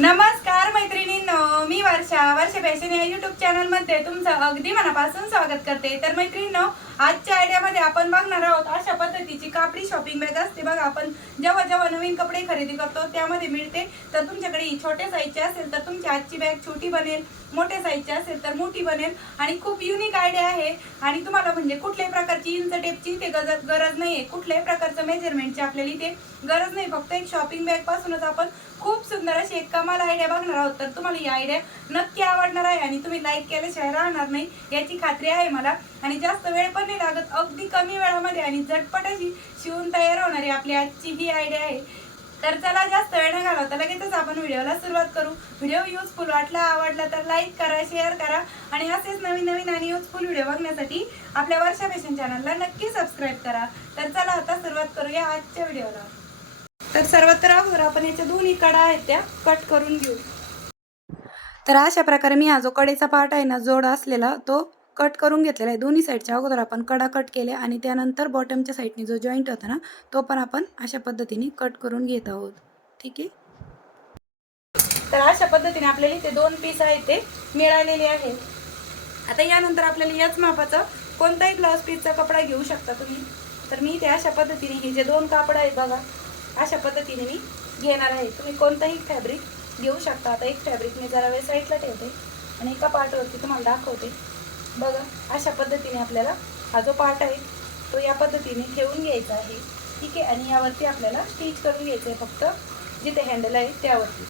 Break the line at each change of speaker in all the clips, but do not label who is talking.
नमस्कार मैत्रिणींनो मी वर्षा. वर्षा फॅशन या युट्यूब चॅनलमध्ये तुमचं अगदी मनापासून स्वागत करते. तर मैत्रिणींनो आजच्या आयडियामध्ये आपण बघणार आहोत अशा पद्धतीची कापडी शॉपिंग बॅग असते बघा. आपण जेव्हा जेव्हा नवीन कपडे खरेदी करतो त्यामध्ये मिळते. तर तुमच्याकडे छोटे छोट्या साईजची असेल तर तुमची आजची बॅग छोटी बनेल. मोठ्या साईजची असेल तर मोठी बनेल. आणि खूप युनिक आयडिया आहे. आणि तुम्हाला म्हणजे कुठल्याही प्रकारची इंच टेपची इथे गज- गरज नाहीये. कुठल्याही प्रकारचं मेजरमेंटची आपल्याला इथे गरज नाही. फक्त एक शॉपिंग बॅग पासूनच आपण खूप सुंदर अशी एक कमाल आयडिया बघणार आहोत. तर तुम्हाला ही आयडिया नक्की आवडणार आहे. आणि तुम्ही लाईक केल्याशिवाय राहणार नाही याची खात्री आहे मला. आणि जास्त वेळ पण नाही लागत. अगदी कमी वेळामध्ये आणि झटपट अशी शिवून तयार होणारी आपली आजची ही आयडिया आहे. तर चला जास्त वेळ न घालवता. लगेचच आपण व्हिडिओला सुरुवात करू. व्हिडिओ युजफुल वाटला आवडला तर लाईक करा शेअर करा. आणि असेच नवीन नवीन आणि युजफुल व्हिडिओ बघण्यासाठी आपल्या वर्षा फॅशन चॅनलला नक्की सबस्क्राईब करा. तर चला आता सुरुवात करूया आजच्या व्हिडिओला. तर सर्वत्र अगोदर आपण याच्या दोन्ही कडा आहेत त्या. कट करून घेऊ. तर अशा प्रकारे मी हा जो कडेचा पार्ट आहे ना जोड असलेला तो कट करून घेतलेला आहे. दोन्ही साईडच्या अगोदर आपण कडा कट केले आणि त्यानंतर बॉटमच्या साईडने जो जॉईंट होता ना तो पण आपण अशा पद्धतीने कट करून घेत आहोत. ठीक आहे? तर अशा पद्धतीने आपल्याला इथे दोन पीस आहेत ते मिळालेले आहे आता यानंतर आपल्याला याच मापाचा कोणताही ब्लाऊज पीसचा कपडा घेऊ शकता तुम्ही. तर मी इथे अशा पद्धतीने हे जे दोन कापड आहेत बघा अशा पद्धतीने मी घेणार आहे. तुम्ही कोणताही फॅब्रिक घेऊ शकता. आता एक फॅब्रिक मी जरा वेळ साईडला ठेवते आणि एका पार्टवरती तुम्हाला दाखवते. बघा अशा पद्धतीने आपल्याला हा जो पार्ट आहे तो या पद्धतीने ठेवून घ्यायचा आहे. ठीक आहे? आणि यावरती आपल्याला स्टिच करून घ्यायचं आहे फक्त. जिथे हँडल आहे त्यावरती.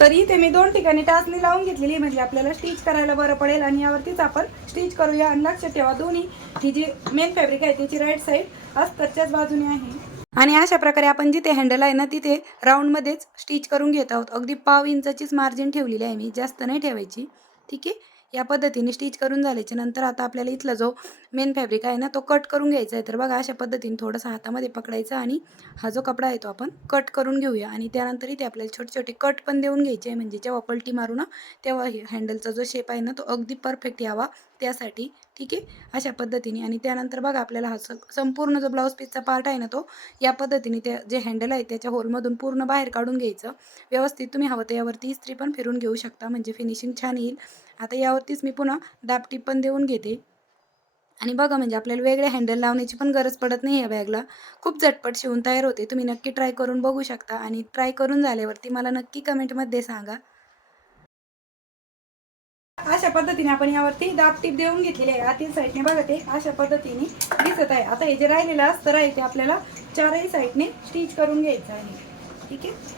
तर इथे मी दोन ठिकाणी टाचणी लावून घेतलेली आहे, म्हणजे आपल्याला स्टिच करायला बरं पडेल. आणि यावरतीच आपण स्टिच करूया. आणि लक्षात ठेवा दोन्ही ही जी मेन फॅब्रिक आहे त्याची राईट साईड अस्तरच्याच बाजूने आहे. आणि अशा प्रकारे आपण जिथे हँडल आहे ना तिथे राऊंडमध्येच स्टिच करून घेत आहोत. अगदी पाव इंचाचीच मार्जिन ठेवलेली आहे मी. जास्त नाही ठेवायची. ठीक आहे? या पद्धतीने स्टिच करून झाल्याच्यानंतर आता आपल्याला इथला जो मेन फॅब्रिक आहे ना तो कट करून घ्यायचा आहे. तर बघा अशा पद्धतीने थोडंसं हातामध्ये पकडायचा आणि हा जो कपडा आहे तो आपण कट करून घेऊया. आणि त्यानंतर इथे आपल्याला छोटे छोटे कट पण देऊन घ्यायचे आहे. म्हणजे जेव्हा पलटी मारू ना तेव्हा हे हँडलचा जो शेप आहे ना तो अगदी परफेक्ट यावा. त्यासाठी ठीक आहे? अशा पद्धतीने. आणि त्यानंतर बघा आपल्याला हा स संपूर्ण जो ब्लाऊज पीसचा पार्ट आहे ना तो या पद्धतीने त्या जे हँडल आहे त्याच्या होलमधून पूर्ण बाहेर काढून घ्यायचं. व्यवस्थित तुम्ही हवं तर यावरती इस्त्री पण फिरून घेऊ शकता म्हणजे फिनिशिंग छान येईल. आता यावरतीच मी पुन्हा दापटीप पण देऊन घेते. आणि बघा म्हणजे आपल्याला वेगळे हँडल लावण्याची पण गरज पडत नाही या बॅगला खूप झटपट शिवून तयार होते. तुम्ही नक्की ट्राय करून बघू शकता. आणि ट्राय करून झाल्यावरती मला नक्की कमेंटमध्ये सांगा. अशा पद्धतीने आपण यावरती दाब टीप देऊन घेतलेली आहे. आतील साईडने बघा ते अशा पद्धतीने दिसत आहे. आता हे जे राहिलेलं अस्तर आहे ते आपल्याला चारही साईडने स्टिच करून घ्यायचं आहे. ठीक आहे?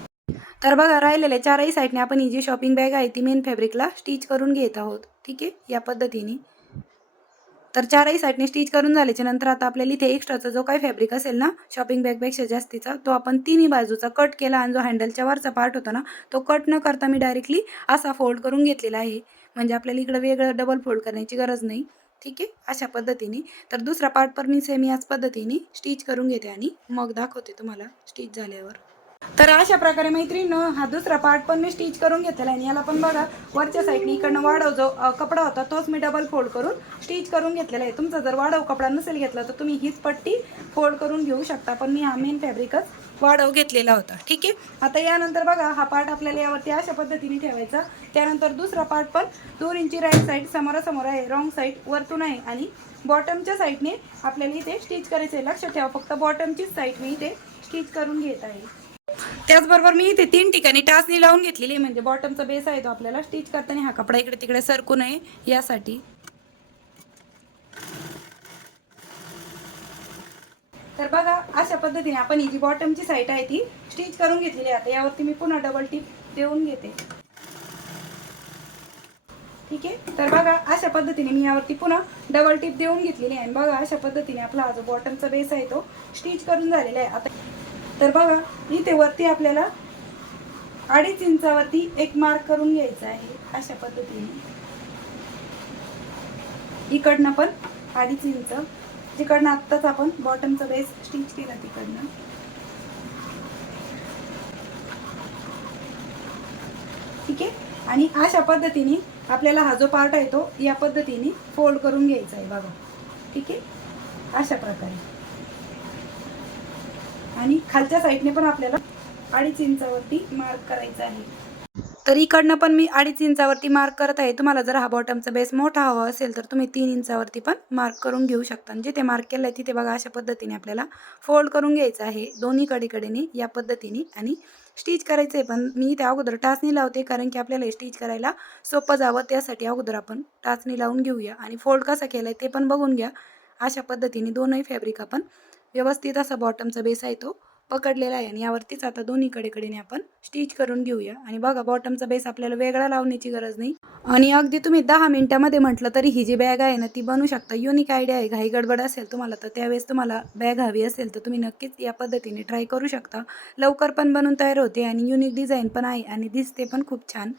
तर बघा राहिलेल्या चारही साईडने आपण ही जी शॉपिंग बॅग आहे ती मेन फॅब्रिकला स्टिच करून घेत आहोत. ठीक आहे? या पद्धतीने. तर चारही साईडने स्टिच करून झाल्याच्यानंतर आता आपल्याला इथे एक्स्ट्राचा जो काही फॅब्रिक असेल ना शॉपिंग बॅगपेक्षा जास्तीचा तो आपण तिन्ही बाजूचा कट केला आणि जो हँडलच्या वरचा पार्ट होता ना तो कट न करता मी डायरेक्टली असा फोल्ड करून घेतलेला आहे. म्हणजे आपल्याला इकडं वेगळं डबल फोल्ड करण्याची गरज नाही. ठीक आहे? अशा पद्धतीने. तर दुसरा पार्ट पण मी सेम याच पद्धतीने स्टिच करून घेते आणि मग दाखवते तुम्हाला स्टिच झाल्यावर. तर अशा प्रकारे मैत्रीण हा दुसरा पार्ट पण मी स्टिच करून घेतलेला आहे आणि याला पण बघा वरच्या साईडने इकडनं वाढव जो कपडा होता तोच मी डबल फोल्ड करून स्टिच करून घेतलेला आहे. तुमचा जर वाढव कपडा नसेल घेतला तर तुम्ही हीच पट्टी फोल्ड करून घेऊ शकता. पण मी हा मेन फॅब्रिकच वाढव घेतलेला होता. ठीक आहे? आता यानंतर बघा हा पार्ट आपल्याला यावरती अशा पद्धतीने ठेवायचा. त्यानंतर दुसरा पार्ट पण दोन इंची राईट साईड समोरासमोर आहे रॉंग साईड वरतून आहे आणि बॉटमच्या साईडने आपल्याला इथे स्टिच करायचं आहे लक्षात ठेवा फक्त बॉटमचीच साईड मी इथे स्टिच करून घेत आहे. त्याचबरोबर मी इथे तीन ठिकाणी टाचणी लावून घेतलेली आहे. म्हणजे बॉटमचा बेस आहे तो आपल्याला स्टिच करताना हा कपडा इकडे तिकडे सरकू नये यासाठी. तर बघा अशा पद्धतीने आपण ही जी बॉटमची साईट आहे ती स्टिच करून घेतलेली आहे. आता यावरती मी पुन्हा डबल टिप देऊन घेते. ठीक आहे? तर बघा अशा पद्धतीने मी यावरती पुन्हा डबल टिप देऊन घेतलेली आहे. आणि बघा अशा पद्धतीने आपला हा जो बॉटमचा बेस आहे तो स्टिच करून झालेला आहे. आता तर बघा इथे वरती आपल्याला अडीच इंचावरती एक मार्क करून घ्यायचा आहे अशा पद्धतीने. इकडनं पण अडीच इंच जिकडनं आत्ताच आपण बॉटमचा बेस स्टिच केला तिकडनं. ठीक आहे? आणि अशा पद्धतीने आपल्याला हा जो पार्ट आहे तो या पद्धतीने फोल्ड करून घ्यायचा आहे बघा. ठीक आहे? अशा प्रकारे. आणि खालच्या साईडने पण आपल्याला अडीच इंचावरती मार्क करायचा आहे. तर इकडनं पण मी अडीच इंचावरती मार्क करत आहे. तुम्हाला जर हा बॉटमचा बेस मोठा हवा असेल तर तुम्ही तीन इंचावरती पण मार्क करून घेऊ शकता. आणि जिथे मार्क केलं आहे तिथे बघा अशा पद्धतीने आपल्याला फोल्ड करून घ्यायचं आहे. दोन्ही कडेकडेने या पद्धतीने आणि स्टिच करायचं आहे पण मी त्या अगोदर टाचणी लावते कारण की आपल्याला स्टिच करायला सोपं जावं. त्यासाठी अगोदर आपण टाचणी लावून घेऊया. आणि फोल्ड कसा केला आहे ते पण बघून घ्या. अशा पद्धतीने दोनही फॅब्रिक आपण व्यवस्थित असा बॉटमचा बेस आहे तो. पकडलेला आहे आणि यावरतीच आता दोन्हीकडे कडेने आपण स्टिच करून घेऊया. आणि बघा बॉटमचा बेस आपल्याला वेगळा लावण्याची गरज नाही. आणि अगदी तुम्ही दहा मिनिटामध्ये म्हटलं तरी ही जी बॅग आहे ना ती बनवू शकता. युनिक आयडिया आहे. घाई गडबड असेल तुम्हाला तर त्यावेळेस तुम्हाला बॅग हवी असेल तर तुम्ही नक्कीच या पद्धतीने ट्राय करू शकता. लवकर पण बनवून तयार होते आणि युनिक डिझाईन पण आहे आणि दिसते पण खूप छान.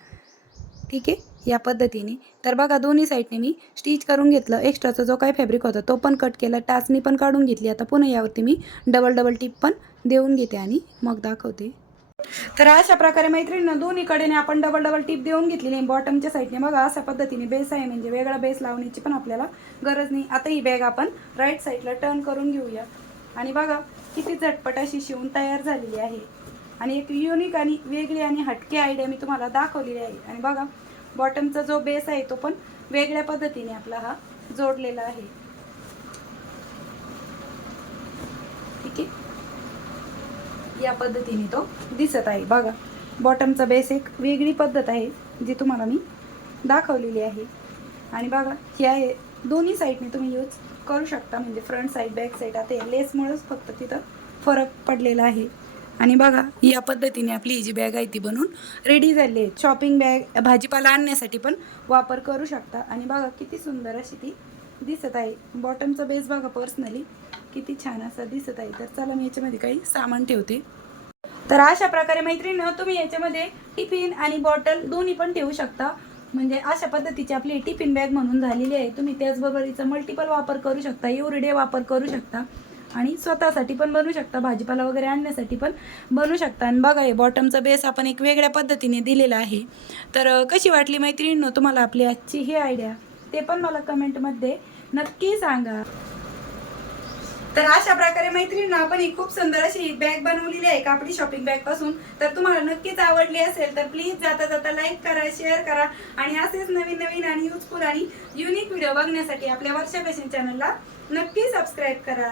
ठीक आहे? या पद्धतीने. तर बघा दोन्ही साईडने मी स्टिच करून घेतलं. एक्स्ट्राचा जो काही फॅब्रिक होता तो पण कट केला. टाचणी पण काढून घेतली. आता पुन्हा यावरती मी डबल डबल टिप पण देऊन घेते आणि मग दाखवते. तर अशा प्रकारे मैत्रिणींना दोन्हीकडेने आपण डबल डबल टिप देऊन घेतलेली आहे. बॉटमच्या साईडने बघा अशा पद्धतीने बेस आहे म्हणजे वेगळा बेस लावण्याची पण आपल्याला गरज नाही. आता ही बॅग आपण राईट साईडला टर्न करून घेऊया. आणि बघा किती झटपट अशी शिवून तयार झालेली आहे. आणि एक युनिक आणि वेगळी आणि हटके आयडिया मी तुम्हाला दाखवलेली आहे. आणि बघा बॉटमचा जो बेस आहे तो पण वेगळ्या पद्धतीने आपला हा जोडलेला आहे. ठीक आहे? या पद्धतीने तो दिसत आहे. बघा बॉटमचा बेस एक वेगळी पद्धत आहे जी तुम्हाला मी दाखवलेली आहे. आणि बघा ही आहे दोन्ही साईडने तुम्ही यूज करू शकता. म्हणजे फ्रंट साईड बॅक साईड आता लेसमुळेच फक्त तिथं फरक पडलेला आहे. आणि बघा या पद्धतीने आपली ही जी बॅग आहे ती बनवून रेडी झाली आहे. शॉपिंग बॅग भाजीपाला आणण्यासाठी पण वापर करू शकता. आणि बघा किती सुंदर अशी ती दिसत आहे. बॉटमचा बेस बघा पर्सनली किती छान असा दिसत आहे. तर चला मी याच्यामध्ये काही सामान ठेवते. तर अशा प्रकारे मैत्रिणी तुम्ही याच्यामध्ये टिफिन आणि बॉटल दोन्ही पण ठेवू शकता. म्हणजे अशा पद्धतीची आपली टिफिन बॅग म्हणून झालेली आहे. तुम्ही त्याचबरोबर हिचा मल्टिपल वापर करू शकता. एवरीडे वापर करू शकता. आणि स्वतःसाठी पण बनवू शकता भाजीपाला वगैरे आणण्यासाठी पण बनवू शकता. आणि बघा हे बॉटमचा बेस आपण एक वेगळ्या पद्धतीने दिलेला आहे. तर कशी वाटली मैत्रिणींनो तुम्हाला आपली आजची ही आयडिया ते पण मला कमेंटमध्ये नक्की सांगा. तर अशा प्रकारे मैत्रिणींना आपण ही खूप सुंदर अशी बॅग बनवलेली आहे कापडी शॉपिंग बॅगपासून. तर तुम्हाला नक्कीच आवडली असेल तर प्लीज जाता जाता लाईक करा शेअर करा. आणि असेच नवीन नवीन आणि युजफुल आणि युनिक व्हिडिओ बघण्यासाठी आपल्या वर्षा फॅशन चॅनलला नक्की सबस्क्राईब करा.